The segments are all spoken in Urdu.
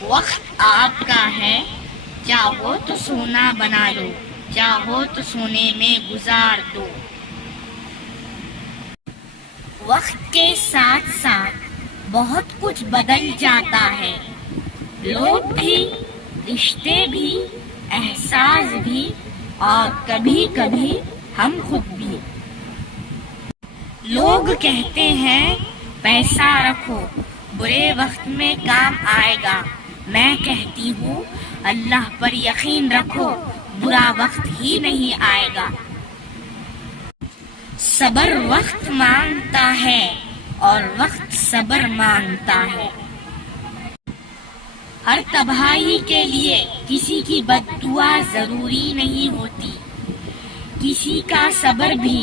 وقت آپ کا ہے، چاہو تو سونا بنا لو، چاہو تو سونے میں گزار دو۔ وقت کے ساتھ ساتھ بہت کچھ بدل جاتا ہے، لوگ بھی، رشتے بھی، احساس بھی، اور کبھی کبھی ہم خود بھی۔ لوگ کہتے ہیں پیسہ رکھو، برے وقت میں کام آئے گا، میں کہتی ہوں اللہ پر یقین رکھو، برا وقت ہی نہیں آئے گا۔ صبر وقت مانگتا ہے اور وقت صبر مانگتا ہے۔ ہر تباہی کے لیے کسی کی بد دعا ضروری نہیں ہوتی، کسی کا صبر بھی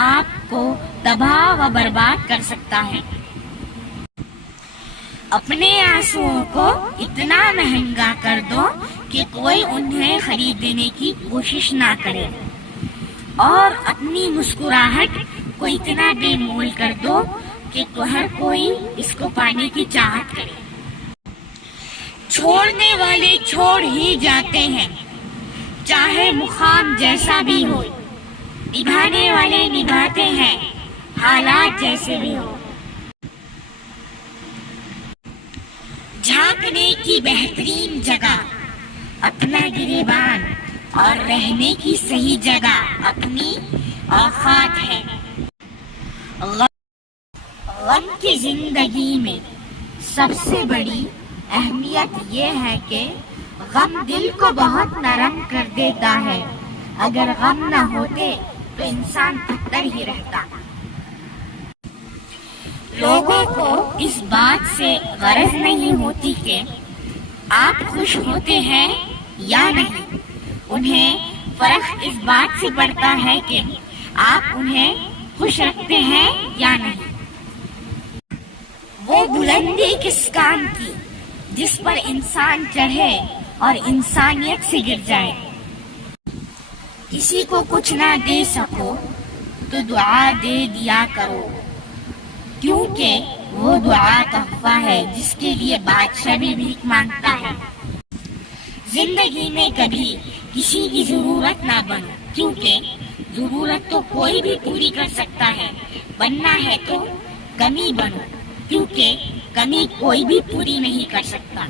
آپ کو تباہ و برباد کر سکتا ہے۔ اپنے آنسوؤں کو اتنا مہنگا کر دو کہ کوئی انہیں خریدنے کی کوشش نہ کرے، اور اپنی مسکراہٹ کو اتنا بے مول کر دو کہ ہر کوئی اس کو پانے کی چاہت کرے۔ چھوڑنے والے چھوڑ ہی جاتے ہیں، چاہے مقام جیسا بھی ہو، نبھانے والے نبھاتے ہیں، حالات جیسے بھی ہو۔ جھانکنے کی بہترین جگہ اپنا گریبان، اور رہنے کی صحیح جگہ اپنی اوقات ہے۔ غم کی زندگی میں سب سے بڑی اہمیت یہ ہے کہ غم دل کو بہت نرم کر دیتا ہے، اگر غم نہ ہوتے تو انسان پتھر ہی رہتا۔ لوگوں کو اس بات سے غرض نہیں ہوتی کہ آپ خوش ہوتے ہیں یا نہیں، انہیں فرق اس بات سے پڑتا ہے کہ آپ انہیں خوش رکھتے ہیں یا نہیں۔ وہ بلندی کس کام کی جس پر انسان چڑھے اور انسانیت سے گر جائے۔ کسی کو کچھ نہ دے سکو تو دعا دے دیا کرو، کیونکہ وہ دعا تحفہ ہے جس کے لیے بادشاہ بھی بھیک مانگتا ہے۔ زندگی میں کبھی کسی کی ضرورت نہ بنو، کیونکہ ضرورت تو کوئی بھی پوری کر سکتا ہے، بننا ہے تو کمی بنو، کیونکہ کمی کوئی بھی پوری نہیں کر سکتا۔